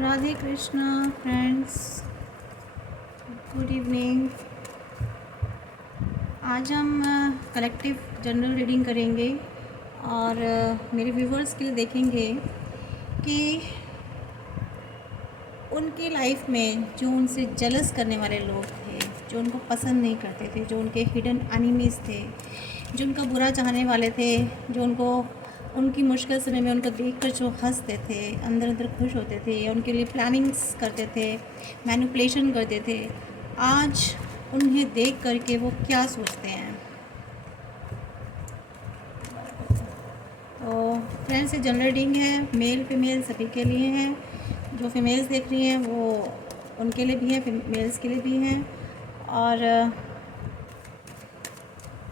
Radhe Krishna friends, good evening. आज हम collective general reading करेंगे और मेरे व्यूवर्स के लिए देखेंगे कि उनकी लाइफ में जो उनसे जलस करने वाले लोग थे, जो उनको पसंद नहीं करते थे, जो उनके हिडन एनिमीज़ थे, जो उनका बुरा चाहने वाले थे, जो उनको उनकी मुश्किल समय में उनको देखकर जो हंसते थे, अंदर अंदर खुश होते थे या उनके लिए प्लानिंग्स करते थे, मैनिपुलेशन करते थे, आज उन्हें देख करके वो क्या सोचते हैं। तो फ्रेंड्स, ये जनरल रीडिंग है, मेल फीमेल सभी के लिए है। जो फीमेल्स देख रही हैं वो उनके लिए भी है, मेल्स के लिए भी हैं, और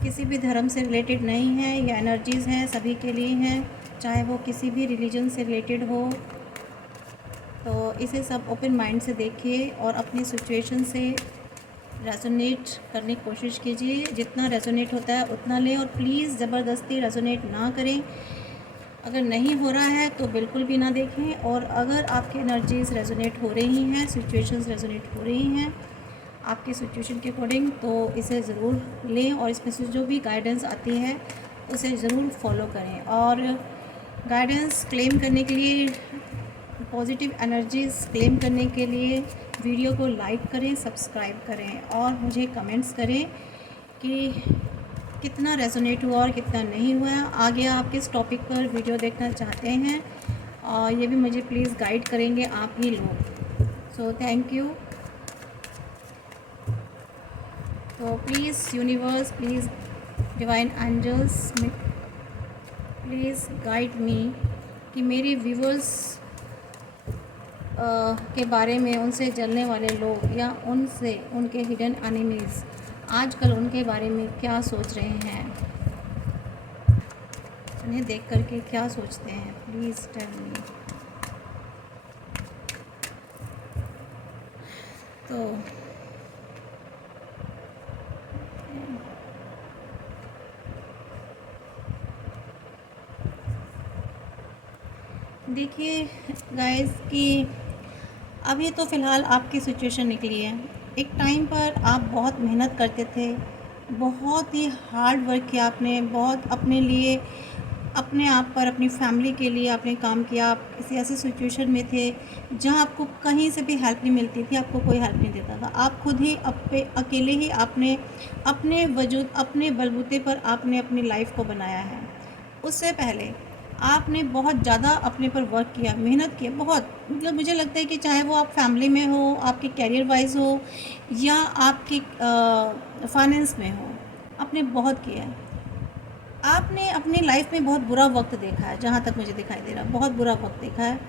किसी भी धर्म से रिलेटेड नहीं है, या एनर्जीज़ हैं सभी के लिए हैं, चाहे वो किसी भी रिलीजन से रिलेटेड हो। तो इसे सब ओपन माइंड से देखिए और अपनी सिचुएशन से रेजोनेट करने की कोशिश कीजिए। जितना रेजोनेट होता है उतना लें, और प्लीज़ ज़बरदस्ती रेजोनेट ना करें। अगर नहीं हो रहा है तो बिल्कुल भी ना देखें, और अगर आपकी एनर्जीज़ रेजोनेट हो रही हैं, सिचुएशंस रेजोनेट हो रही हैं आपकी सिचुएशन के अकॉर्डिंग, तो इसे ज़रूर लें और इसमें से जो भी गाइडेंस आती है उसे ज़रूर फॉलो करें। और गाइडेंस क्लेम करने के लिए, पॉजिटिव एनर्जीज़ क्लेम करने के लिए वीडियो को लाइक करें, सब्सक्राइब करें और मुझे कमेंट्स करें कि कितना रेजोनेट हुआ और कितना नहीं हुआ। आगे आप किस टॉपिक पर वीडियो देखना चाहते हैं और ये भी मुझे प्लीज़ गाइड करेंगे आप ही लोग। So thank you. तो please universe, please divine angels, please guide me कि मेरे व्यूवर्स के बारे में, उनसे जलने वाले लोग या उनसे उनके हिडन एनिमीज़ आजकल उनके बारे में क्या सोच रहे हैं, उन्हें देख करके क्या सोचते हैं। Please tell me. तो देखिए गाइस कि अभी तो फ़िलहाल आपकी सिचुएशन निकली है। एक टाइम पर आप बहुत मेहनत करते थे, बहुत ही हार्ड वर्क किया आपने, बहुत अपने लिए, अपने आप पर, अपनी फैमिली के लिए आपने काम किया। आप किसी ऐसी सिचुएशन में थे जहां आपको कहीं से भी हेल्प नहीं मिलती थी, आपको कोई हेल्प नहीं देता था। आप खुद ही अकेले ही आपने अपने वजूद, अपने बलबूते पर आपने अपनी लाइफ को बनाया है। उससे पहले आपने बहुत ज़्यादा अपने पर वर्क किया, मेहनत की बहुत। मतलब मुझे लगता है कि चाहे वो आप फैमिली में हो, आपके कैरियर वाइज हो, या आपके फाइनेंस में हो, आपने बहुत किया है। आपने अपनी लाइफ में बहुत बुरा वक्त देखा है, जहाँ तक मुझे दिखाई दे रहा है बहुत बुरा वक्त देखा है।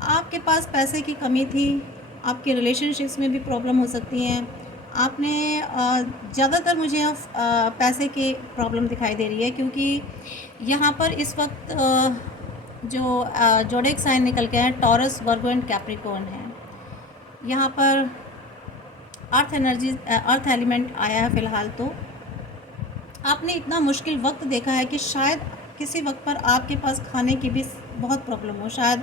आपके पास पैसे की कमी थी, आपके रिलेशनशिप्स में भी प्रॉब्लम हो सकती हैं। आपने ज़्यादातर मुझे पैसे की प्रॉब्लम दिखाई दे रही है, क्योंकि यहाँ पर इस वक्त जो जोडिक साइन निकल के हैं, टॉरस, वर्गो एंड कैप्रिकॉर्न है। यहाँ पर अर्थ एनर्जी, अर्थ एलिमेंट आया है फ़िलहाल। तो आपने इतना मुश्किल वक्त देखा है कि शायद किसी वक्त पर आपके पास खाने की भी बहुत प्रॉब्लम हो, शायद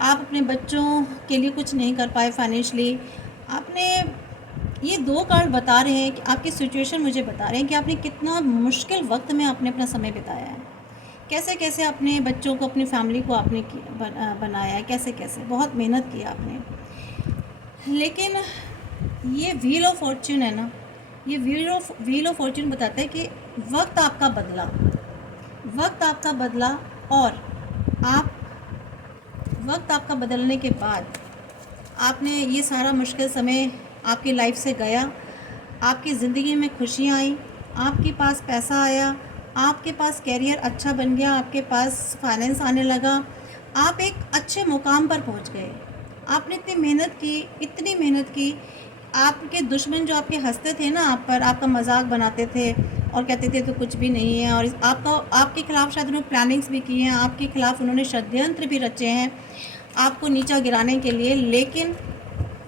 आप अपने बच्चों के लिए कुछ नहीं कर पाए फाइनेंशली। आपने, ये दो कार्ड बता रहे हैं कि आपकी सिचुएशन मुझे बता रहे हैं कि आपने कितना मुश्किल वक्त में आपने अपना समय बिताया है, कैसे कैसे अपने बच्चों को, अपनी फैमिली को आपने बनाया है, कैसे कैसे बहुत मेहनत की आपने। लेकिन ये व्हील ऑफ फॉर्च्यून है ना, ये व्हील ऑफ फॉर्च्यून बताता है कि वक्त आपका बदला, वक्त आपका बदला, और वक्त आपका बदलने के बाद आपने ये सारा मुश्किल समय आपकी लाइफ से गया, आपकी ज़िंदगी में खुशियाँ आई, आपके पास पैसा आया, आपके पास कैरियर अच्छा बन गया, आपके पास फाइनेंस आने लगा, आप एक अच्छे मुकाम पर पहुंच गए। आपने इतनी मेहनत की, इतनी मेहनत की। आपके दुश्मन जो आपके हंसते थे ना आप पर, आपका मजाक बनाते थे और कहते थे तो कुछ भी नहीं है, और आपके खिलाफ शायद उन्होंने प्लानिंग्स भी की हैं, आपके खिलाफ उन्होंने षड्यंत्र भी रचे हैं आपको नीचा गिराने के लिए। लेकिन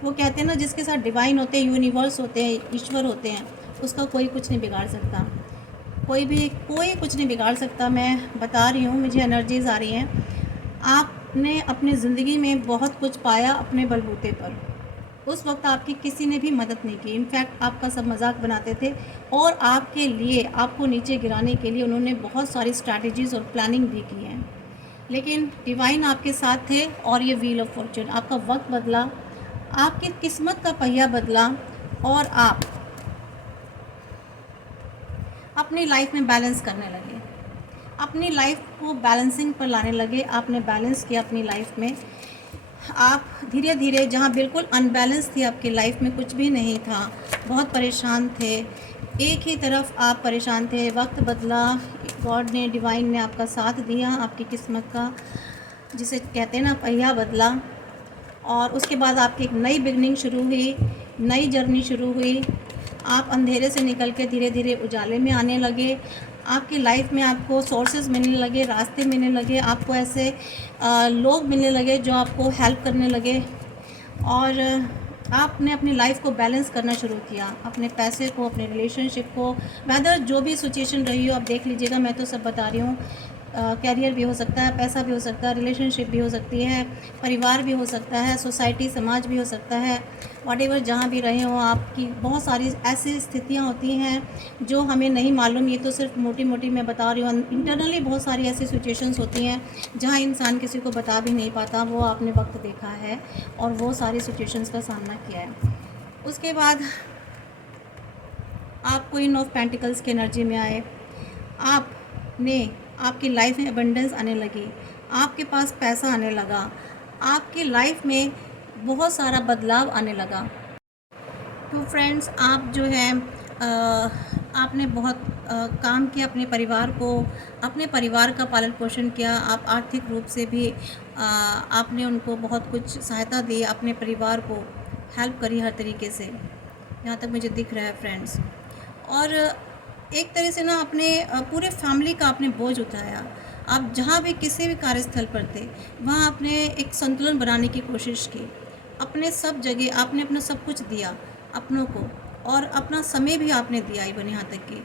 वो कहते हैं ना, जिसके साथ डिवाइन होते हैं, यूनिवर्स होते हैं, ईश्वर होते हैं, उसका कोई कुछ नहीं बिगाड़ सकता, कोई कुछ नहीं बिगाड़ सकता। मैं बता रही हूँ, मुझे एनर्जीज़ आ रही हैं। आप आपने अपनी ज़िंदगी में बहुत कुछ पाया अपने बलबूते पर। उस वक़्त आपकी किसी ने भी मदद नहीं की। इनफैक्ट आपका सब मज़ाक बनाते थे और आपके लिए, आपको नीचे गिराने के लिए उन्होंने बहुत सारी स्ट्रैटेजीज़ और प्लानिंग भी की हैं। लेकिन डिवाइन आपके साथ थे और ये व्हील ऑफ फॉर्च्यून, आपका वक्त बदला, आपकी किस्मत का पहिया बदला और आप अपनी लाइफ में बैलेंस करने लगे, अपनी लाइफ को बैलेंसिंग पर लाने लगे। आपने बैलेंस किया अपनी लाइफ में। आप धीरे धीरे, जहाँ बिल्कुल अनबैलेंस थी आपकी लाइफ में, कुछ भी नहीं था, बहुत परेशान थे, एक ही तरफ आप परेशान थे, वक्त बदला, गॉड ने, डिवाइन ने आपका साथ दिया, आपकी किस्मत का, जिसे कहते हैं ना, पहिया बदला। और उसके बाद आपकी एक नई बिगनिंग शुरू हुई, नई जर्नी शुरू हुई। आप अंधेरे से निकल के धीरे धीरे उजाले में आने लगे। आपकी लाइफ में आपको सोर्सेज मिलने लगे, रास्ते मिलने लगे, आपको ऐसे लोग मिलने लगे जो आपको हेल्प करने लगे। और आपने अपनी लाइफ को बैलेंस करना शुरू किया, अपने पैसे को, अपने रिलेशनशिप को, वेदर जो भी सिचुएशन रही हो, आप देख लीजिएगा, मैं तो सब बता रही हूँ। कैरियर भी हो सकता है, पैसा भी हो सकता है, रिलेशनशिप भी हो सकती है, परिवार भी हो सकता है, सोसाइटी, समाज भी हो सकता है। व्हाटएवर जहाँ भी रहे हो, आपकी बहुत सारी ऐसी स्थितियाँ होती हैं जो हमें नहीं मालूम। ये तो सिर्फ मोटी मोटी मैं बता रही हूँ। इंटरनली बहुत सारी ऐसी सिचुएशंस होती हैं जहाँ इंसान किसी को बता भी नहीं पाता। वो आपने वक्त देखा है और वो सारी सिचुएशंस का सामना किया है। उसके बाद आप क्वीन ऑफ पेंटिकल्स की एनर्जी में आए। आपने, आपकी लाइफ में अबंडेंस आने लगी, आपके पास पैसा आने लगा, आपकी लाइफ में बहुत सारा बदलाव आने लगा। तो फ्रेंड्स, आप जो है आपने बहुत काम किया अपने परिवार को, अपने परिवार का पालन पोषण किया। आप आर्थिक रूप से भी आपने उनको बहुत कुछ सहायता दी, अपने परिवार को हेल्प करी हर तरीके से, यहाँ तक मुझे दिख रहा है फ्रेंड्स। और एक तरह से ना अपने पूरे फैमिली का आपने बोझ उठाया। आप जहाँ भी किसी भी कार्यस्थल पर थे, वहाँ आपने एक संतुलन बनाने की कोशिश की। अपने सब जगह आपने अपना सब कुछ दिया अपनों को, और अपना समय भी आपने दिया इवन यहाँ तक कि,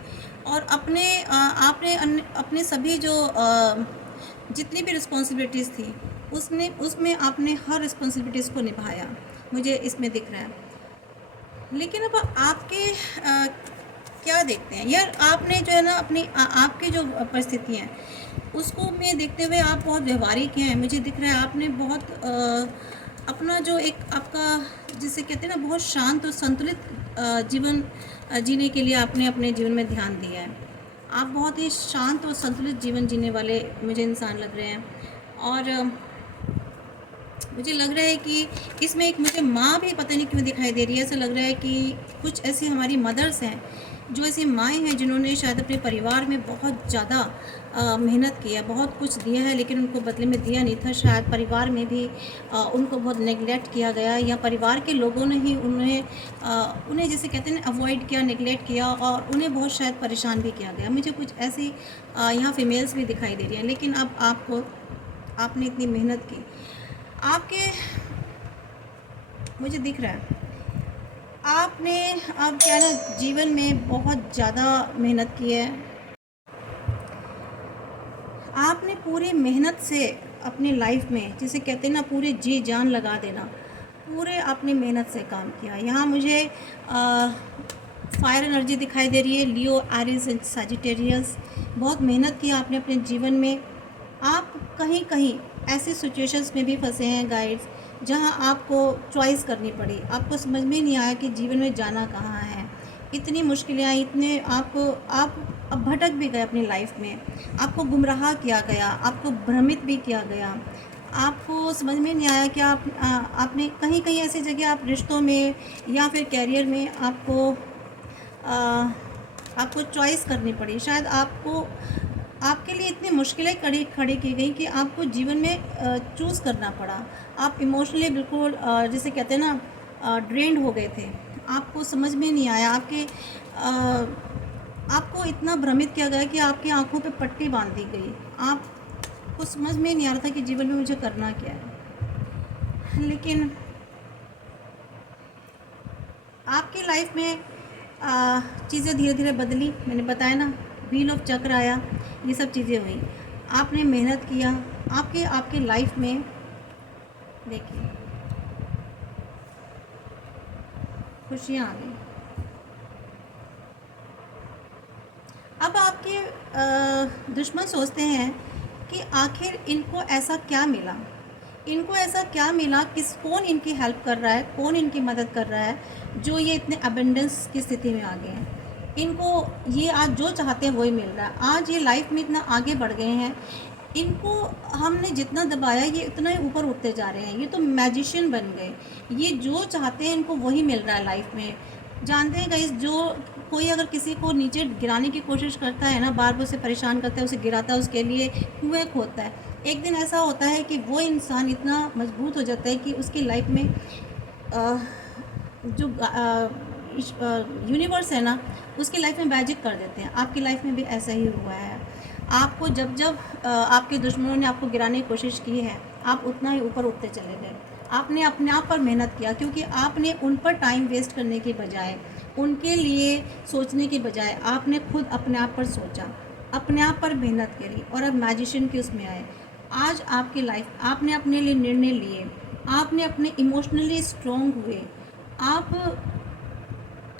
और आपने अपने सभी जो जितनी भी रिस्पॉन्सिबिलिटीज़ थी, उसमें आपने हर रिस्पॉन्सिबिलिटीज़ को निभाया, मुझे इसमें दिख रहा है। लेकिन अब आपके क्या देखते हैं यार, आपने जो है ना अपनी आपकी जो परिस्थितियाँ हैं उसको में देखते हुए आप बहुत व्यवहारिक हैं। मुझे दिख रहा है आपने बहुत अपना जो एक आपका, जिसे कहते हैं ना, बहुत शांत और संतुलित जीवन जीने के लिए आपने अपने जीवन में ध्यान दिया है। आप बहुत ही शांत और संतुलित जीवन जीने वाले मुझे इंसान लग रहे हैं। और मुझे लग रहा है कि इसमें एक मुझे माँ भी पता नहीं क्यों दिखाई दे रही है। ऐसा लग रहा है कि कुछ ऐसी हमारी मदर्स हैं, जो ऐसी माएँ हैं जिन्होंने शायद अपने परिवार में बहुत ज़्यादा मेहनत की है, बहुत कुछ दिया है, लेकिन उनको बदले में दिया नहीं था। शायद परिवार में भी उनको बहुत नेगलेक्ट किया गया, या परिवार के लोगों ने ही उन्हें जैसे कहते हैं अवॉइड किया, नेगलेक्ट किया, और उन्हें बहुत शायद परेशान भी किया गया। मुझे कुछ ऐसी यहाँ फीमेल्स भी दिखाई दे रही हैं। लेकिन अब आपने इतनी मेहनत की, आपके, मुझे दिख रहा है आपने अब क्या ना जीवन में बहुत ज़्यादा मेहनत की है। आपने पूरी मेहनत से अपनी लाइफ में, जिसे कहते हैं ना पूरे जी जान लगा देना, पूरे अपनी मेहनत से काम किया। यहाँ मुझे फायर एनर्जी दिखाई दे रही है, लियो, एरीज एंड सैजिटेरियस। बहुत मेहनत की आपने अपने जीवन में। आप कहीं कहीं ऐसी सिचुएशंस में भी फंसे हैं गाइड्स, जहां आपको चॉइस करनी पड़ी। आपको समझ में नहीं आया कि जीवन में जाना कहाँ है। इतनी मुश्किलें आई, आप अब भटक भी गए अपनी लाइफ में। आपको गुमराह किया गया, आपको भ्रमित भी किया गया। आपको समझ में नहीं आया कि आपने कहीं कहीं ऐसी जगह, आप रिश्तों में या फिर कैरियर में आपको चॉइस करनी पड़ी। शायद आपके लिए इतनी मुश्किलें खड़ी की गई कि आपको जीवन में चूज़ करना पड़ा। आप इमोशनली बिल्कुल जिसे कहते हैं ना ड्रेन्ड हो गए थे। आपको समझ में नहीं आया, आपको इतना भ्रमित किया गया कि आपकी आंखों पे पट्टी बांध दी गई। आपको समझ में नहीं आ रहा था कि जीवन में मुझे करना क्या है। लेकिन आपकी लाइफ में चीज़ें धीरे धीरे बदली। मैंने बताया ना, व्हील ऑफ चक्र आया, ये सब चीज़ें हुई। आपने मेहनत किया, आपके लाइफ में देखिए खुशियाँ आ गई। अब आपके दुश्मन सोचते हैं कि आखिर इनको ऐसा क्या मिला, इनको ऐसा क्या मिला, कौन इनकी हेल्प कर रहा है, कौन इनकी मदद कर रहा है जो ये इतने अबेंडेंस की स्थिति में आ गए हैं। इनको ये आज जो चाहते हैं वही मिल रहा है। आज ये लाइफ में इतना आगे बढ़ गए हैं, इनको हमने जितना दबाया ये उतना ही ऊपर उठते जा रहे हैं। ये तो मैजिशियन बन गए, ये जो चाहते हैं इनको वही मिल रहा है लाइफ में। जानते हैं गाइस, जो कोई अगर किसी को नीचे गिराने की कोशिश करता है ना, बार बार उसे परेशान करता है, उसे गिराता है, उसके लिए कुएं खोदता है, एक दिन ऐसा होता है कि वो इंसान इतना मजबूत हो जाता है कि उसकी लाइफ में अ, जो यूनिवर्स है ना, उसकी लाइफ में मैजिक कर देते हैं। आपकी लाइफ में भी ऐसा ही हुआ है। आपको जब जब आपके दुश्मनों ने आपको गिराने की कोशिश की है, आप उतना ही ऊपर उठते चले गए। आपने अपने आप पर मेहनत किया, क्योंकि आपने उन पर टाइम वेस्ट करने के बजाय, उनके लिए सोचने के बजाय आपने खुद अपने आप पर सोचा, अपने आप पर मेहनत करी और अब मैजिशियन के उसमें आए। आज आपकी लाइफ, आपने अपने लिए निर्णय लिए, आपने अपने इमोशनली स्ट्रॉन्ग हुए, आप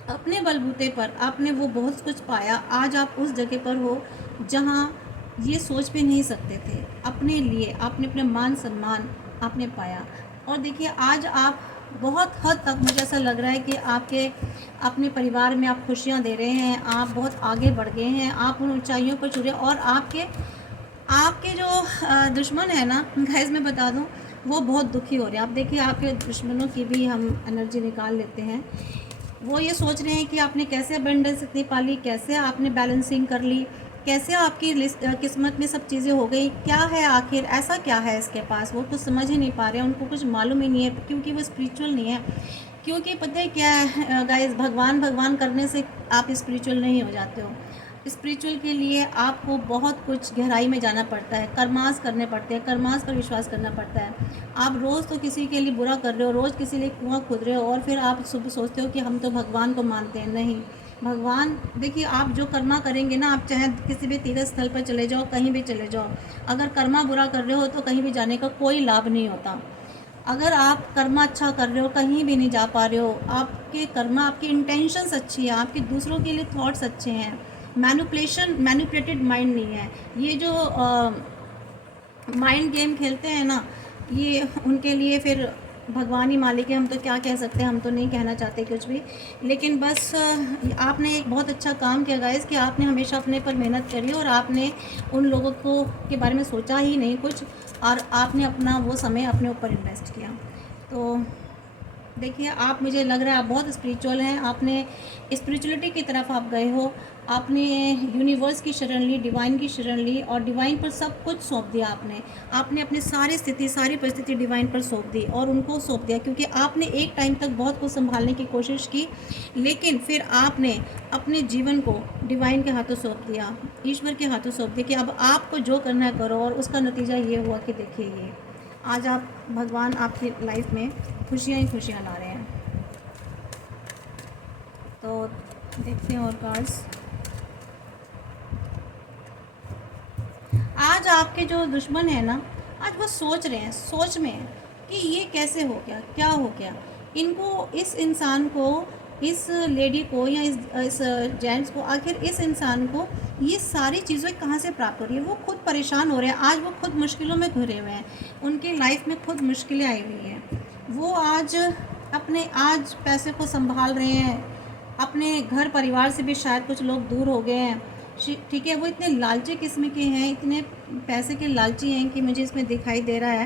अपने बलबूते पर आपने वो बहुत कुछ पाया। आज आप उस जगह पर हो जहाँ ये सोच भी नहीं सकते थे। अपने लिए आपने अपने मान सम्मान आपने पाया। और देखिए आज आप बहुत हद तक, मुझे ऐसा लग रहा है कि आपके अपने परिवार में आप खुशियाँ दे रहे हैं, आप बहुत आगे बढ़ गए हैं, आप उन ऊंचाइयों पर छू रहे हैं। और आपके आपके जो दुश्मन है ना गाइस, मैं बता दूं, वो बहुत दुखी हो रहे हैं। आप देखिए आपके दुश्मनों की भी हम एनर्जी निकाल लेते हैं। वो ये सोच रहे हैं कि आपने कैसे अबेंडेंस इतनी पाली, कैसे आपने बैलेंसिंग कर ली, कैसे आपकी किस्मत में सब चीज़ें हो गई, क्या है आखिर, ऐसा क्या है इसके पास। वो कुछ समझ ही नहीं पा रहे हैं, उनको कुछ मालूम ही नहीं है, क्योंकि वो स्पिरिचुअल नहीं है। क्योंकि पता है क्या है गाइस, भगवान भगवान करने से आप स्पिरिचुअल नहीं हो जाते हो। स्पिरिचुअल के लिए आपको बहुत कुछ गहराई में जाना पड़ता है, कर्मास करने पड़ते हैं, कर्मास पर विश्वास करना पड़ता है। आप रोज़ तो किसी के लिए बुरा कर रहे हो, रोज़ किसी लिए कुआं खोद रहे हो, और फिर आप सुबह सोचते हो कि हम तो भगवान को मानते हैं। नहीं, भगवान, देखिए आप जो कर्मा करेंगे ना, आप चाहे किसी भी तीर्थ स्थल पर चले जाओ, कहीं भी चले जाओ, अगर कर्मा बुरा कर रहे हो तो कहीं भी जाने का कोई लाभ नहीं होता। अगर आप कर्मा अच्छा कर रहे हो, कहीं भी नहीं जा पा रहे हो, आपके कर्मा, आपकी इंटेंशंस अच्छी है, आपके दूसरों के लिए थॉट्स अच्छे हैं, मैनिपुलेटेड माइंड नहीं है। ये जो माइंड गेम खेलते हैं ना, ये उनके लिए फिर भगवान ही मालिक है। हम तो क्या कह सकते हैं, हम तो नहीं कहना चाहते कुछ भी। लेकिन बस आपने एक बहुत अच्छा काम किया गाइस, कि आपने हमेशा अपने पर मेहनत करी और आपने उन लोगों को के बारे में सोचा ही नहीं कुछ, और आपने अपना वो समय अपने ऊपर इन्वेस्ट किया। तो देखिए आप, मुझे लग रहा है आप बहुत स्पिरिचुअल हैं। आपने स्पिरिचुअलिटी की तरफ आप गए हो, आपने यूनिवर्स की शरण ली, डिवाइन की शरण ली, और डिवाइन पर सब कुछ सौंप दिया। आपने आपने अपनी सारी स्थिति, सारी परिस्थिति डिवाइन पर सौंप दी और उनको सौंप दिया, क्योंकि आपने एक टाइम तक बहुत कुछ संभालने की कोशिश की, लेकिन फिर आपने अपने जीवन को डिवाइन के हाथों सौंप दिया, ईश्वर के हाथों सौंप दिया कि अब आपको जो करना है करो। और उसका नतीजा ये हुआ कि देखिए, ये आज आप, भगवान आपकी लाइफ में खुशियाँ ही खुशियाँ ला रहे हैं। तो देखते हैं और कार्ड्स। आज आपके जो दुश्मन है ना, आज वो सोच रहे हैं, सोच में है कि ये कैसे हो गया, क्या हो गया इनको, इस इंसान को, इस लेडी को, या इस जेंट्स को, आखिर इस इंसान को ये सारी चीज़ें कहाँ से प्राप्त हो रही है। वो खुद परेशान हो रहे हैं, आज वो खुद मुश्किलों में घिरे हुए हैं, उनकी लाइफ में खुद मुश्किलें आई हुई हैं। वो आज आज पैसे को संभाल रहे हैं, अपने घर परिवार से भी शायद कुछ लोग दूर हो गए हैं। ठीक है, वो इतने लालची किस्म के हैं, इतने पैसे के लालची हैं कि मुझे इसमें दिखाई दे रहा है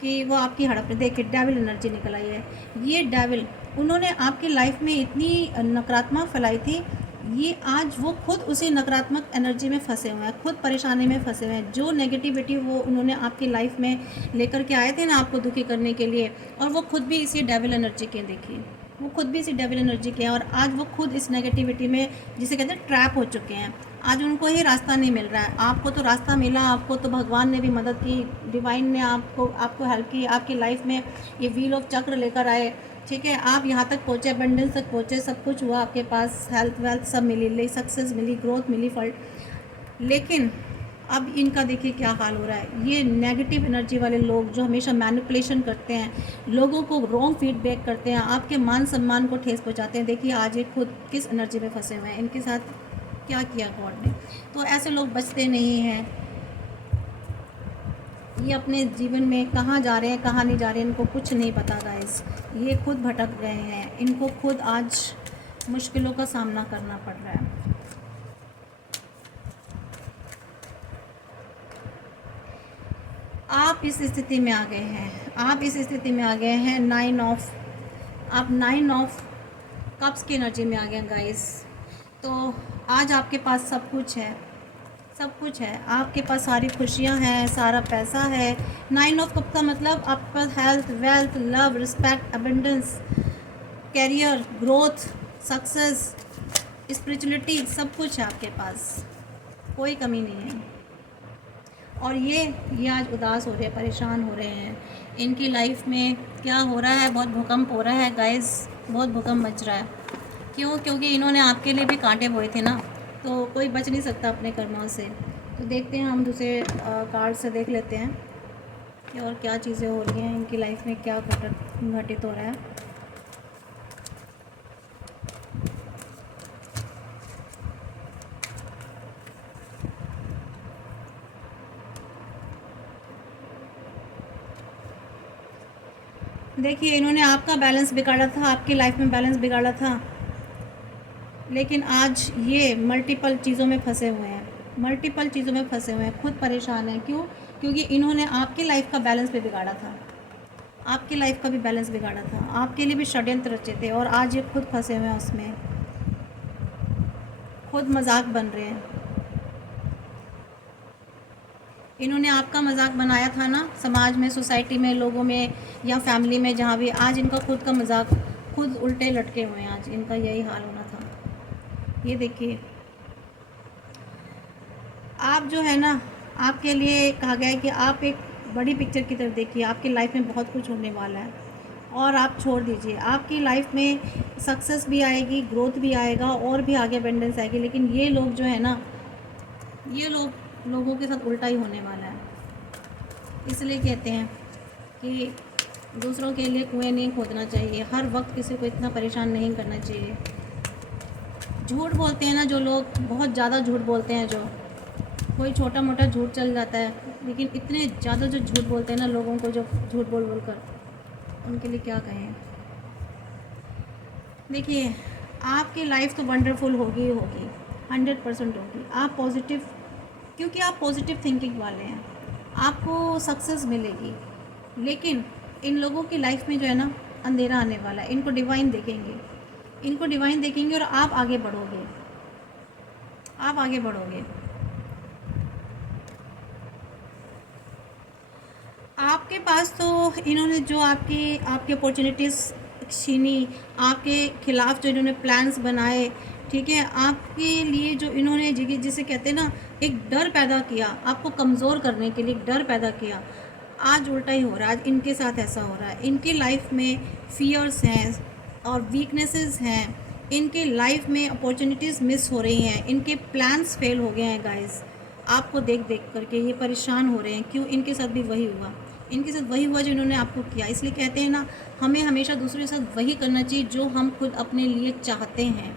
कि वो आपकी हड़प, देखिए डेविल एनर्जी निकल आई है। ये डेविल, उन्होंने आपकी लाइफ में इतनी नकारात्मक फैलाई थी, ये आज वो खुद उसी नकारात्मक एनर्जी में फंसे हुए हैं, खुद परेशानी में फंसे हुए हैं। जो नेगेटिविटी वो उन्होंने आपकी लाइफ में लेकर के आए थे ना, आपको दुखी करने के लिए, और वो खुद भी इसी डेविल एनर्जी के, देखिए वो खुद भी इसी डेविल एनर्जी के हैं, और आज वो खुद इस नेगेटिविटी में, जिसे कहते हैं, ट्रैप हो चुके हैं। आज उनको ही रास्ता नहीं मिल रहा है। आपको तो रास्ता मिला, आपको तो भगवान ने भी मदद की, डिवाइन ने आपको हेल्प की, आपकी लाइफ में ये व्हील ऑफ चक्र लेकर आए। ठीक है, आप यहाँ तक पहुँचे, अबंडेंस तक पहुँचे, सब कुछ हुआ आपके पास, हेल्थ वेल्थ सब मिली, सक्सेस मिली, ग्रोथ मिली, फल। लेकिन अब इनका देखिए क्या हाल हो रहा है। ये नेगेटिव एनर्जी वाले लोग जो हमेशा मैनिपुलेशन करते हैं, लोगों को रॉन्ग फीडबैक करते हैं, आपके मान सम्मान को ठेस पहुंचाते हैं, देखिए आज ये खुद किस एनर्जी में फंसे हुए हैं। इनके साथ क्या किया गॉड ने। तो ऐसे लोग बचते नहीं हैं। ये अपने जीवन में कहाँ जा रहे हैं कहाँ नहीं जा रहे हैं इनको कुछ नहीं पता गाइस। ये खुद भटक गए हैं, इनको खुद आज मुश्किलों का सामना करना पड़ रहा है। आप इस स्थिति में आ गए हैं, आप इस स्थिति में आ गए हैं आप 9 ऑफ कप्स की एनर्जी में आ गए हैं गाइस। तो आज आपके पास सब कुछ है, सब कुछ है आपके पास, सारी खुशियां हैं, सारा पैसा है। 9 ऑफ कप का मतलब आपके पास health, wealth, love, respect, abundance, career, growth, success, spirituality, सब कुछ है आपके पास, कोई कमी नहीं है। और ये आज उदास हो रहे हैं, परेशान हो रहे हैं। इनकी लाइफ में क्या हो रहा है, बहुत भूकंप हो रहा है गाइस, बहुत भूकंप मच रहा है। क्यों? क्योंकि इन्होंने आपके लिए भी कांटे बोए थे ना, तो कोई बच नहीं सकता अपने कर्मों से। तो देखते हैं, हम दूसरे कार्ड से देख लेते हैं कि और क्या चीज़ें हो रही हैं इनकी लाइफ में, क्या घटित हो रहा है। देखिए, इन्होंने आपका बैलेंस बिगाड़ा था, आपकी लाइफ में बैलेंस बिगाड़ा था, लेकिन आज ये मल्टीपल चीज़ों में फंसे हुए हैं, मल्टीपल चीज़ों में फंसे हुए हैं, खुद परेशान हैं। क्यों? क्योंकि इन्होंने आपकी लाइफ का बैलेंस भी बिगाड़ा था, आपकी लाइफ का भी बैलेंस बिगाड़ा था, आपके लिए भी षड्यंत्र रचे थे, और आज ये खुद फंसे हुए हैं उसमें, खुद मजाक बन रहे हैं। इन्होंने आपका मजाक बनाया था ना, समाज में, सोसाइटी में, लोगों में या फैमिली में, जहाँ भी, आज इनका खुद का मजाक, खुद उल्टे लटके हुए हैं, आज इनका यही हाल होना था। ये देखिए, आप जो है ना, आपके लिए कहा गया है कि आप एक बड़ी पिक्चर की तरफ देखिए, आपकी लाइफ में बहुत कुछ होने वाला है, और आप छोड़ दीजिए, आपकी लाइफ में सक्सेस भी आएगी, ग्रोथ भी आएगा, और भी आगे अबंडेंस आएगी। लेकिन ये लोग जो है ना, ये लोगों के साथ उल्टा ही होने वाला है। इसलिए कहते हैं कि दूसरों के लिए कुएं नहीं खोदना चाहिए, हर वक्त किसी को इतना परेशान नहीं करना चाहिए। झूठ बोलते हैं ना जो लोग, बहुत ज़्यादा झूठ बोलते हैं, जो कोई छोटा मोटा झूठ चल जाता है, लेकिन इतने ज़्यादा जो झूठ बोलते हैं ना लोगों को, जो झूठ बोल बोल कर, उनके लिए क्या कहें। देखिए, आपकी लाइफ तो वंडरफुल होगी ही होगी, 100% होगी। आप पॉजिटिव, क्योंकि आप पॉजिटिव थिंकिंग वाले हैं, आपको सक्सेस मिलेगी। लेकिन इन लोगों की लाइफ में जो है ना, अंधेरा आने वाला है। इनको डिवाइन देखेंगे, इनको डिवाइन देखेंगे, और आप आगे बढ़ोगे, आप आगे बढ़ोगे। आपके पास तो इन्होंने जो आपकी अपॉर्चुनिटीज़ छीनी, आपके खिलाफ जो इन्होंने प्लान्स बनाए, ठीक है, आपके लिए जो इन्होंने जिसे कहते हैं ना, एक डर पैदा किया, आपको कमज़ोर करने के लिए एक डर पैदा किया, आज उल्टा ही हो रहा है। आज इनके साथ ऐसा हो रहा है। इनकी लाइफ में फियर्स हैं और वीकनेसेस हैं, इनके लाइफ में अपॉर्चुनिटीज़ मिस हो रही हैं, इनके प्लान्स फेल हो गए हैं गाइस। आपको देख देख करके ये परेशान हो रहे हैं। क्यों? इनके साथ भी वही हुआ, इनके साथ वही हुआ जो इन्होंने आपको किया। इसलिए कहते हैं ना, हमें हमेशा दूसरों के साथ वही करना चाहिए जो हम खुद अपने लिए चाहते हैं,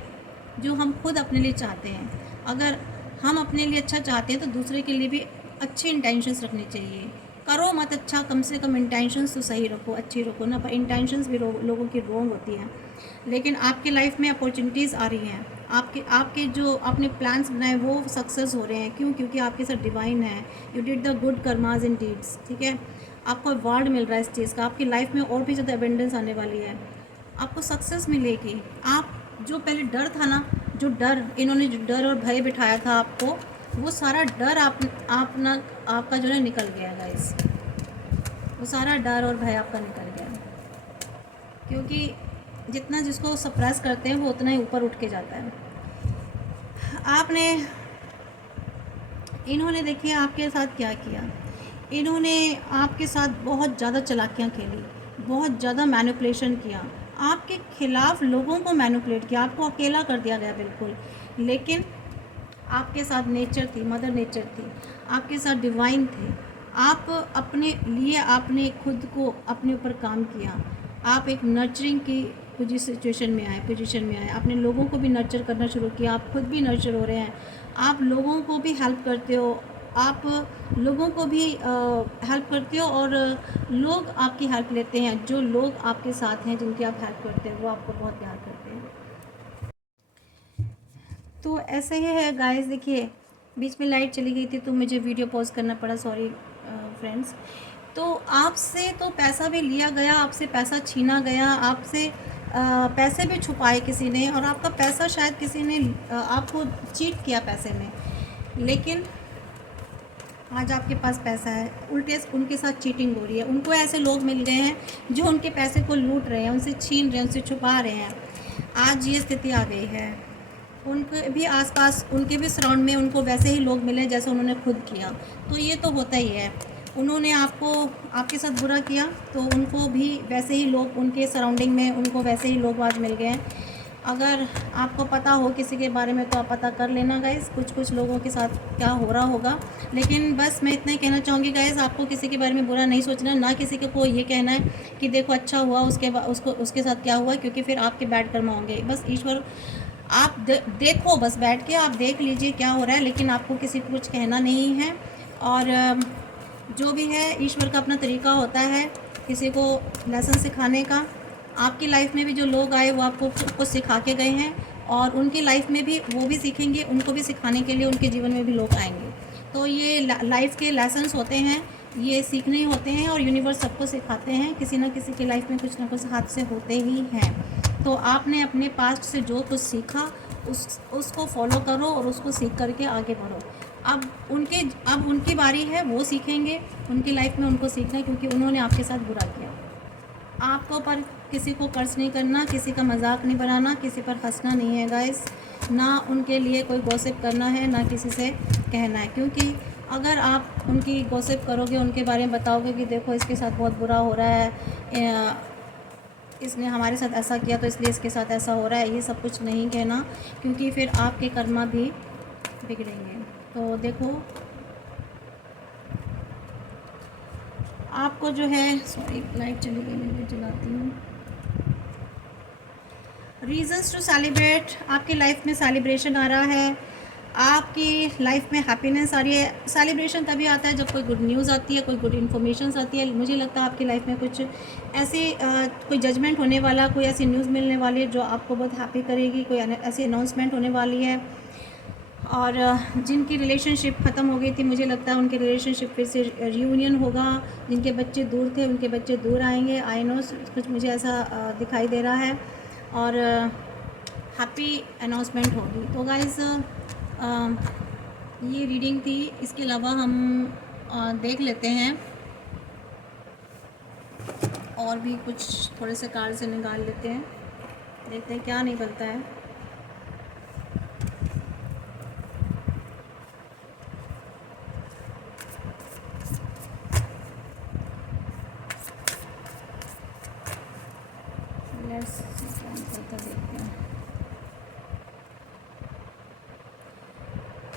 जो हम खुद अपने लिए चाहते हैं। अगर हम अपने लिए अच्छा चाहते हैं तो दूसरे के लिए भी अच्छे इंटेंशंस रखने चाहिए। करो मत अच्छा, कम से कम इंटेंशंस तो सही रखो, अच्छी रखो ना, पर इंटेंशंस भी लोगों की रॉन्ग होती हैं। लेकिन आपकी लाइफ में अपॉर्चुनिटीज़ आ रही हैं, आपके जो आपने प्लान्स बनाए वो सक्सेस हो रहे हैं। क्यों? क्योंकि आपके साथ डिवाइन है। You did the good karmas in deeds, ठीक है। आपको अवार्ड मिल रहा है इस चीज़ का, आपकी लाइफ में और भी ज़्यादा अबंडेंस आने वाली है, आपको सक्सेस मिलेगी। आप जो पहले डर था ना, जो डर इन्होंने जो डर और भय बिठाया था आपको, वो सारा डर आपका जो है निकल गया गाइस, वो सारा डर और भय आपका निकल गया। क्योंकि जितना जिसको सप्रेस करते हैं वो उतना ही ऊपर उठ के जाता है। इन्होंने देखिए आपके साथ क्या किया। इन्होंने आपके साथ बहुत ज़्यादा चालाकियाँ खेली, बहुत ज़्यादा मैनिपुलेशन किया, आपके खिलाफ लोगों को मैनिपुलेट किया, आपको अकेला कर दिया गया बिल्कुल। लेकिन आपके साथ नेचर थी, मदर नेचर थी, आपके साथ डिवाइन थे। आप अपने लिए आपने खुद को अपने ऊपर काम किया। आप एक नर्चरिंग की पोजीशन में आए। आपने लोगों को भी नर्चर करना शुरू किया। आप खुद भी नर्चर हो रहे हैं। आप लोगों को भी हेल्प करते हो। आप लोगों को भी हेल्प करते हो और लोग आपकी हेल्प लेते हैं। जो लोग आपके साथ हैं, जिनकी आप हेल्प करते हैं, वो आपको बहुत प्यार करते हैं। तो ऐसे ही है गाइस। देखिए, बीच में लाइट चली गई थी तो मुझे वीडियो पॉज करना पड़ा, सॉरी फ्रेंड्स। तो आपसे तो पैसा भी लिया गया, आपसे पैसा छीना गया, आपसे पैसे भी छुपाए किसी ने, और आपका पैसा शायद किसी ने आपको चीट किया पैसे में। लेकिन आज आपके पास पैसा है, उल्टे उनके साथ चीटिंग हो रही है। उनको ऐसे लोग मिल गए हैं जो उनके पैसे को लूट रहे हैं, उनसे छीन रहे हैं, उनसे छुपा रहे हैं। आज ये स्थिति आ गई है। उनके भी आसपास, उनके भी सराउंड में उनको वैसे ही लोग मिले जैसे उन्होंने खुद किया। तो ये तो होता ही है। उन्होंने आपके साथ बुरा किया तो उनको भी वैसे ही लोग, उनके सराउंडिंग में उनको वैसे ही लोग आज मिल गए हैं। अगर आपको पता हो किसी के बारे में तो आप पता कर लेना गाइस, कुछ लोगों के साथ क्या हो रहा होगा। लेकिन बस मैं इतना ही कहना चाहूँगी गाइस, आपको किसी के बारे में बुरा नहीं सोचना, ना किसी को ये कहना है कि देखो अच्छा हुआ उसके साथ क्या हुआ, क्योंकि फिर आपके बैड कर्म होंगे। बस ईश्वर, आप देखो, बस बैठ के आप देख लीजिए क्या हो रहा है, लेकिन आपको किसी को कुछ कहना नहीं है। और जो भी है, ईश्वर का अपना तरीका होता है किसी को लेसन सिखाने का। आपकी लाइफ में भी जो लोग आए वो आपको कुछ सिखा के गए हैं, और उनकी लाइफ में भी वो भी सीखेंगे, उनको भी सिखाने के लिए उनके जीवन में भी लोग आएंगे। तो ये लाइफ के लेसन्स होते हैं, ये सीखने ही होते हैं, और यूनिवर्स सबको सिखाते हैं। किसी ना किसी की लाइफ में कुछ ना कुछ हादसे होते ही हैं। तो आपने अपने पास्ट से जो कुछ सीखा उसको फॉलो करो और उसको सीख करके आगे बढ़ो। अब उनकी बारी है, वो सीखेंगे, उनकी लाइफ में उनको सीखना है, क्योंकि उन्होंने आपके साथ बुरा किया। आपको पर किसी को कर्ज नहीं करना, किसी का मजाक नहीं बनाना, किसी पर हंसना नहीं है गाइस, ना उनके लिए कोई गॉसिप करना है, ना किसी से कहना है। क्योंकि अगर आप उनकी गॉसिप करोगे, उनके बारे में बताओगे कि देखो इसके साथ बहुत बुरा हो रहा है, इसने हमारे साथ ऐसा किया तो इसलिए इसके साथ ऐसा हो रहा है, ये सब कुछ नहीं कहना, क्योंकि फिर आपके कर्मा भी बिगड़ेंगे। तो देखो, आपको जो है, सॉरी लाइट चली गई, मैं जलाती हूँ। रीजंस टू सेलिब्रेट, आपकी लाइफ में सेलिब्रेशन आ रहा है, आपकी लाइफ में हैप्पीनेस आ रही है। सेलिब्रेशन तभी आता है जब कोई गुड न्यूज़ आती है, कोई गुड इन्फॉर्मेशन आती है। मुझे लगता है आपकी लाइफ में कुछ ऐसी कोई जजमेंट होने वाला, कोई ऐसी न्यूज़ मिलने वाली है जो आपको बहुत हैप्पी करेगी, कोई ऐसी अनाउंसमेंट होने वाली है। और जिनकी रिलेशनशिप ख़त्म हो गई थी, मुझे लगता है उनके रिलेशनशिप फिर से रियूनियन होगा। जिनके बच्चे दूर थे, उनके बच्चे दूर आएंगे। आई नो, कुछ मुझे ऐसा दिखाई दे रहा है, और हैप्पी अनाउंसमेंट होगी। तो गाइज़, ये रीडिंग थी। इसके अलावा हम देख लेते हैं और भी कुछ, थोड़े से कार्ड से निकाल लेते हैं, देखते हैं क्या निकलता है। देखते हैं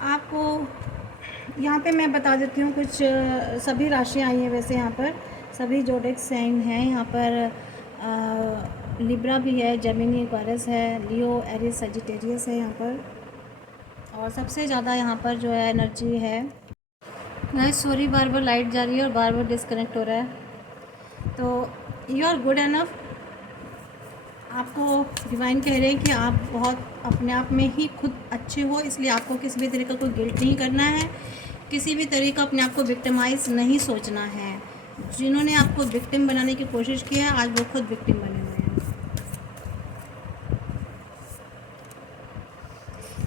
आपको यहाँ पे मैं बता देती हूँ कुछ सभी राशियाँ आई हैं। वैसे यहाँ पर सभी जोडिक साइन हैं। यहाँ पर लिब्रा भी है, जेमिनी एक्वेरियस है, लियो, एरिस, सजिटेरियस है यहाँ पर, और सबसे ज़्यादा यहाँ पर जो है एनर्जी है। गाइस सॉरी, बार बार लाइट जा रही है और बार बार डिस्कनेक्ट हो रहा है। तो यू आर गुड एनफ। आपको डिवाइन कह रहे हैं कि आप बहुत अपने आप में ही खुद अच्छे हो, इसलिए आपको किसी भी तरह का कोई गिल्ट नहीं करना है, किसी भी तरह का अपने आप को विक्टिमाइज नहीं सोचना है। जिन्होंने आपको विक्टिम बनाने की कोशिश की है, आज वो खुद विक्टिम बने हुए हैं।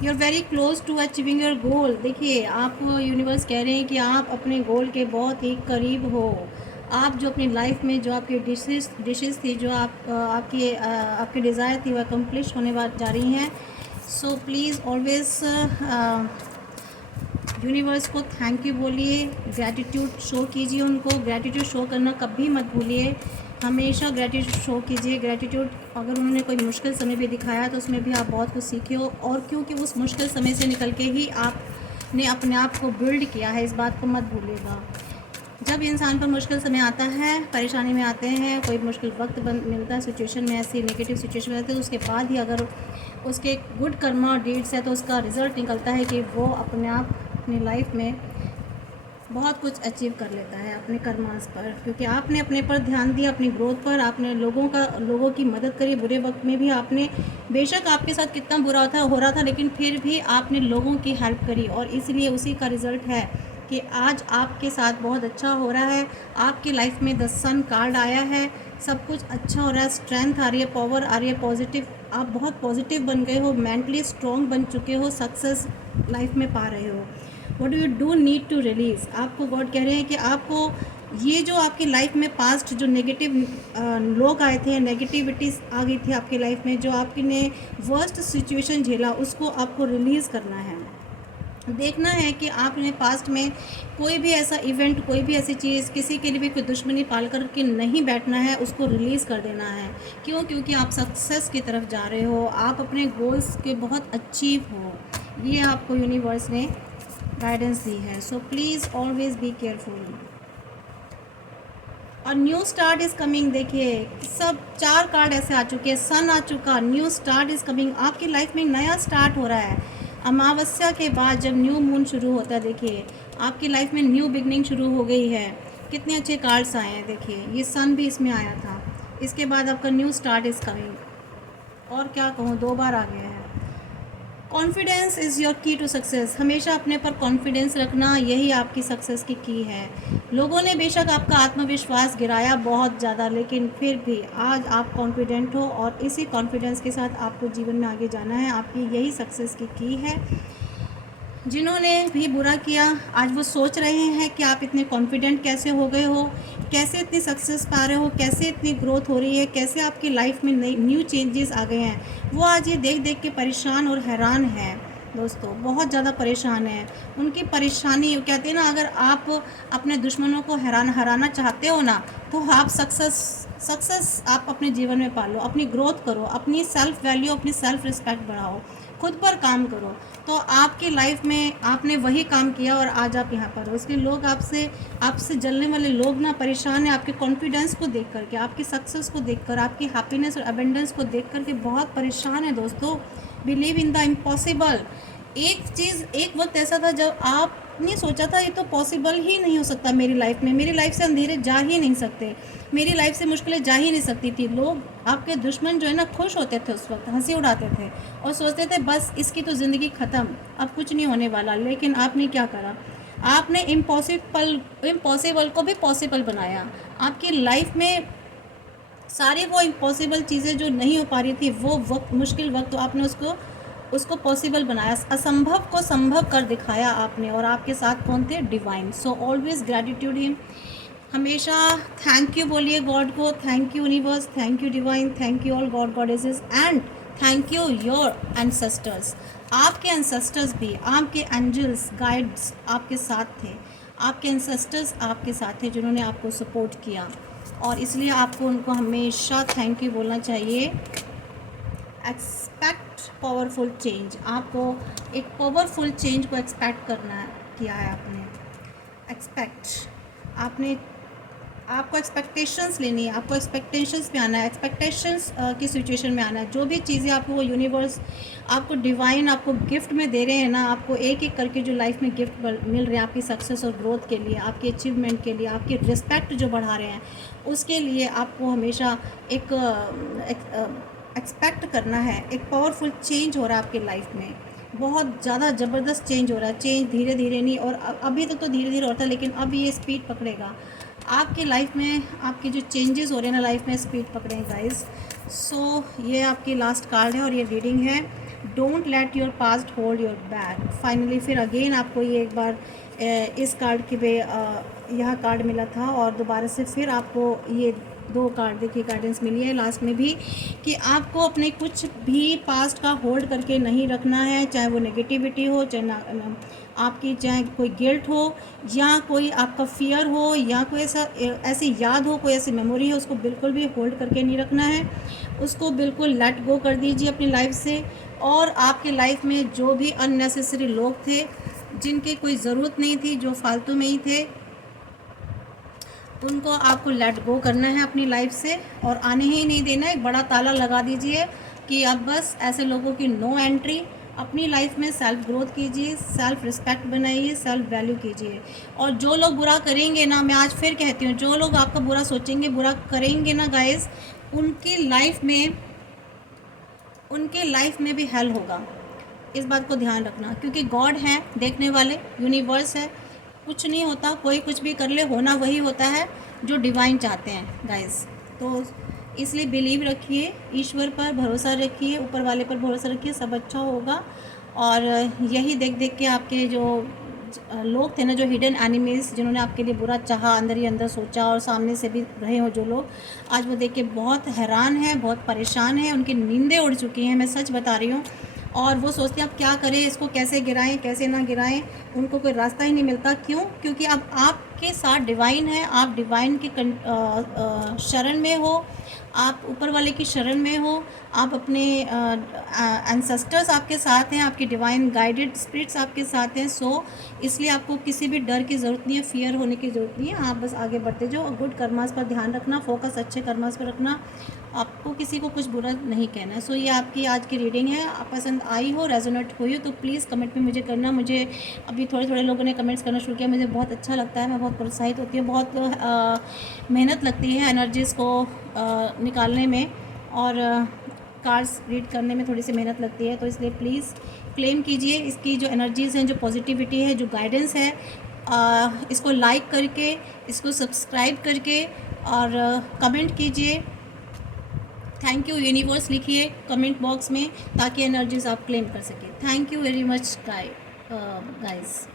You are very close to achieving your goal. देखिए, आपको यूनिवर्स कह रहे हैं कि आप अपने गोल के बहुत ही करीब हो। आप जो अपनी लाइफ में जो आपकी डिशेस थी, जो आपकी डिज़ायर थी, वो अकम्प्लिश होने जा रही हैं। सो प्लीज़ ऑलवेज यूनिवर्स को थैंक यू बोलिए, ग्रैटिट्यूड शो कीजिए उनको। ग्रैटिट्यूड शो करना कभी मत भूलिए। हमेशा ग्रैटिट्यूड शो कीजिए। ग्रैटिट्यूड अगर उन्होंने कोई मुश्किल समय भी दिखाया तो उसमें भी आप बहुत कुछ सीखे हो, और क्योंकि उस मुश्किल समय से निकल के ही आपने अपने आप को बिल्ड किया है, इस बात को मत भूलिएगा। जब इंसान पर मुश्किल समय आता है, परेशानी में आते हैं, कोई मुश्किल वक्त मिलता है, सिचुएशन में ऐसी नेगेटिव सिचुएशन में रहते हैं, तो उसके बाद ही अगर उसके गुड कर्मा और डीड्स है तो उसका रिज़ल्ट निकलता है कि वो अपने आप अपनी लाइफ में बहुत कुछ अचीव कर लेता है अपने कर्मास पर, क्योंकि आपने अपने पर ध्यान दिया, अपनी ग्रोथ पर, आपने लोगों की मदद करी। बुरे वक्त में भी आपने, बेशक आपके साथ कितना बुरा हो रहा था, लेकिन फिर भी आपने लोगों की हेल्प करी, और इसलिए उसी का रिज़ल्ट है कि आज आपके साथ बहुत अच्छा हो रहा है। आपकी लाइफ में द सन कार्ड आया है, सब कुछ अच्छा हो रहा है, स्ट्रेंथ आ रही है, पावर आ रही है, पॉजिटिव, आप बहुत पॉजिटिव बन गए हो, मेंटली स्ट्रॉन्ग बन चुके हो, सक्सेस लाइफ में पा रहे हो। What do you do need to release, आपको गॉड कह रहे हैं कि आपको ये जो आपकी लाइफ में पास्ट जो नेगेटिव लोग आए थे, नेगेटिविटीज़ आ गई थी आपकी लाइफ में, जो आपकी ने वर्स्ट सिचुएशन झेला, उसको आपको रिलीज़ करना है। देखना है कि आपने पास्ट में कोई भी ऐसा इवेंट, कोई भी ऐसी चीज़, किसी के लिए भी कोई दुश्मनी पाल कर के नहीं बैठना है, उसको रिलीज़ कर देना है। क्यों? क्योंकि आप सक्सेस की तरफ जा रहे हो, आप अपने गोल्स के बहुत अचीव हो, ये आपको यूनिवर्स ने गाइडेंस दी है। So please always be careful. और न्यू स्टार्ट इज़ कमिंग, देखिए सब 4 कार्ड ऐसे आ चुके हैं, सन आ चुका, न्यू स्टार्ट इज़ कमिंग, आपकी लाइफ में नया स्टार्ट हो रहा है। अमावस्या के बाद जब न्यू मून शुरू होता है, देखिए आपकी लाइफ में न्यू बिगनिंग शुरू हो गई है। कितने अच्छे कार्ड्स आए हैं, देखिए ये सन भी इसमें आया था। इसके बाद आपका न्यू स्टार्ट इज़ कमिंग, और क्या कहूँ, 2 बार आ गया है। कॉन्फिडेंस इज़ योर की टू सक्सेस, हमेशा अपने पर कॉन्फिडेंस रखना, यही आपकी सक्सेस की है। लोगों ने बेशक आपका आत्मविश्वास गिराया बहुत ज़्यादा, लेकिन फिर भी आज आप कॉन्फिडेंट हो, और इसी कॉन्फिडेंस के साथ आपको जीवन में आगे जाना है। आपकी यही सक्सेस की है। जिन्होंने भी बुरा किया, आज वो सोच रहे हैं कि आप इतने कॉन्फिडेंट कैसे हो गए हो, कैसे इतनी सक्सेस पा रहे हो, कैसे इतनी ग्रोथ हो रही है, कैसे आपकी लाइफ में नई न्यू चेंजेस आ गए हैं। वो आज ये देख देख के परेशान और हैरान हैं दोस्तों, बहुत ज़्यादा परेशान हैं। उनकी परेशानी, कहते हैं ना, अगर आप अपने दुश्मनों को हराना चाहते हो ना, तो आप सक्सेस आप अपने जीवन में पालो, अपनी ग्रोथ करो, अपनी सेल्फ वैल्यू, अपनी सेल्फ रिस्पेक्ट बढ़ाओ, खुद पर काम करो, तो आपकी लाइफ में आपने वही काम किया और आज आप यहाँ पर हो। इसलिए लोग आपसे जलने वाले लोग ना परेशान हैं आपके कॉन्फिडेंस को देख करके, आपकी सक्सेस को देखकर, आपकी हैप्पीनेस और अबेंडेंस को देख करके बहुत परेशान है दोस्तों। Believe in the impossible. एक वक्त ऐसा था जब आपने सोचा था ये तो पॉसिबल ही नहीं हो सकता मेरी लाइफ में, मेरी लाइफ से अंधेरे जा ही नहीं सकते, मेरी लाइफ से मुश्किलें जा ही नहीं सकती थी। लोग, आपके दुश्मन जो है ना, खुश होते थे उस वक्त, हंसी उड़ाते थे और सोचते थे बस इसकी तो ज़िंदगी ख़त्म, अब कुछ नहीं होने वाला। लेकिन आपने क्या करा? आपने इम्पॉसिबल को भी पॉसिबल बनाया। आपकी लाइफ में सारी वो इम्पॉसिबल चीज़ें जो नहीं हो पा रही थी, वो वक्त, मुश्किल वक्त, तो आपने उसको पॉसिबल बनाया, असंभव को संभव कर दिखाया आपने। और आपके साथ कौन थे? Divine. So always gratitude him, हमेशा थैंक यू बोलिए गॉड को, thank you universe, thank you divine, thank you all God goddesses, and thank you your ancestors. आपके एंसेस्टर्स भी, आपके एंजल्स, गाइड्स आपके साथ थे, आपके एंसेस्टर्स आपके साथ थे जिन्होंने आपको सपोर्ट किया, और इसलिए आपको उनको हमेशा थैंक यू बोलना चाहिए। एक्सपेक्ट पावरफुल चेंज, आपको एक पावरफुल चेंज को एक्सपेक्ट किया है आपने। आपको एक्सपेक्टेशंस लेनी है, आपको एक्सपेक्टेशंस पे आना है, एक्सपेक्टेशंस की सिचुएशन में आना है। जो भी चीज़ें आपको वो यूनिवर्स, आपको डिवाइन आपको गिफ्ट में दे रहे हैं ना, आपको एक एक करके जो लाइफ में गिफ्ट मिल रहे हैं आपकी सक्सेस और ग्रोथ के लिए, आपकी अचीवमेंट के लिए, आपकी रिस्पेक्ट जो बढ़ा रहे हैं, उसके लिए आपको हमेशा एक एक्सपेक्ट करना है। एक पावरफुल चेंज हो रहा है आपकी लाइफ में, बहुत ज़्यादा ज़बरदस्त चेंज हो रहा है। चेंज धीरे धीरे नहीं, और अभी तक तो धीरे धीरे होता है, लेकिन अब ये स्पीड पकड़ेगा आपकी लाइफ में। आपके जो चेंजेस हो रहे हैं ना लाइफ में, स्पीड पकड़ेंगे गाइस। सो ये आपकी लास्ट कार्ड है और ये रीडिंग है। Don't let your past hold your back. Finally फिर अगेन आपको ये एक बार इस कार्ड के पे यह कार्ड मिला था, और दोबारा से फिर आपको ये 2 कार्ड देखिए गाइडेंस मिली है लास्ट में भी, कि आपको अपने कुछ भी पास्ट का होल्ड करके नहीं रखना है, चाहे वो नेगेटिविटी हो, चाहे आपकी चाहे कोई गिल्ट हो, या कोई आपका फियर हो, या कोई ऐसी याद हो, कोई ऐसी मेमोरी हो, उसको बिल्कुल भी होल्ड करके नहीं रखना है। उसको बिल्कुल लेट गो कर दीजिए अपनी लाइफ से। और आपकी लाइफ में जो भी अननेसेसरी लोग थे, जिनकी कोई ज़रूरत नहीं थी, जो फालतू में ही थे, उनको आपको लेट गो करना है अपनी लाइफ से और आने ही नहीं देना। एक बड़ा ताला लगा दीजिए कि अब बस ऐसे लोगों की नो एंट्री। अपनी लाइफ में सेल्फ ग्रोथ कीजिए, सेल्फ रिस्पेक्ट बनाइए, सेल्फ वैल्यू कीजिए। और जो लोग बुरा करेंगे ना, मैं आज फिर कहती हूँ, जो लोग आपका बुरा सोचेंगे, बुरा करेंगे ना गाइस, उनकी लाइफ में भी हेल होगा। इस बात को ध्यान रखना, क्योंकि गॉड है देखने वाले, यूनिवर्स है, कुछ नहीं होता, कोई कुछ भी कर ले, होना वही होता है जो डिवाइन चाहते हैं गाइस। तो इसलिए बिलीव रखिए, ईश्वर पर भरोसा रखिए, ऊपर वाले पर भरोसा रखिए, सब अच्छा होगा। और यही देख देख के आपके जो लोग थे ना, जो हिडन एनिमीज, जिन्होंने आपके लिए बुरा चाहा, अंदर ही अंदर सोचा, और सामने से भी रहे हो जो लोग, आज वो देख के बहुत हैरान हैं, बहुत परेशान हैं, उनकी नींदें उड़ चुकी हैं, मैं सच बता रही हूँ। और वो सोचते हैं अब क्या करें, इसको कैसे गिराएं, कैसे ना गिराएं, उनको कोई रास्ता ही नहीं मिलता। क्यों? क्योंकि अब आपके साथ डिवाइन है, आप डिवाइन के शरण में हो, आप ऊपर वाले की शरण में हो, आप अपने एंसेस्टर्स आपके साथ हैं, आपके डिवाइन गाइडेड स्पिरिट्स आपके साथ हैं। सो इसलिए आपको किसी भी डर की ज़रूरत नहीं है, फियर होने की ज़रूरत नहीं है। आप बस आगे बढ़ते जाओ और गुड कर्मास पर ध्यान रखना, फोकस अच्छे कर्मास पर रखना, आपको किसी को कुछ बुरा नहीं कहना है। सो ये आपकी आज की रीडिंग है। आप पसंद आई हो, रेजोनेट हुई हो, तो प्लीज़ कमेंट में मुझे करना। मुझे अभी थोड़े थोड़े लोगों ने कमेंट्स करना शुरू किया, मुझे बहुत अच्छा लगता है, मैं बहुत प्रोत्साहित होती हूँ, बहुत मेहनत लगती है एनर्जीज़ को निकालने में, और कार्ड्स रीड करने में थोड़ी सी मेहनत लगती है। तो इसलिए प्लीज़ क्लेम कीजिए इसकी जो एनर्जीज़ हैं, जो पॉजिटिविटी है, जो गाइडेंस है, इसको लाइक करके, इसको सब्सक्राइब करके, और कमेंट कीजिए। थैंक यू यूनिवर्स लिखिए कमेंट बॉक्स में, ताकि एनर्जीज आप क्लेम कर सकें। Thank you very much guys.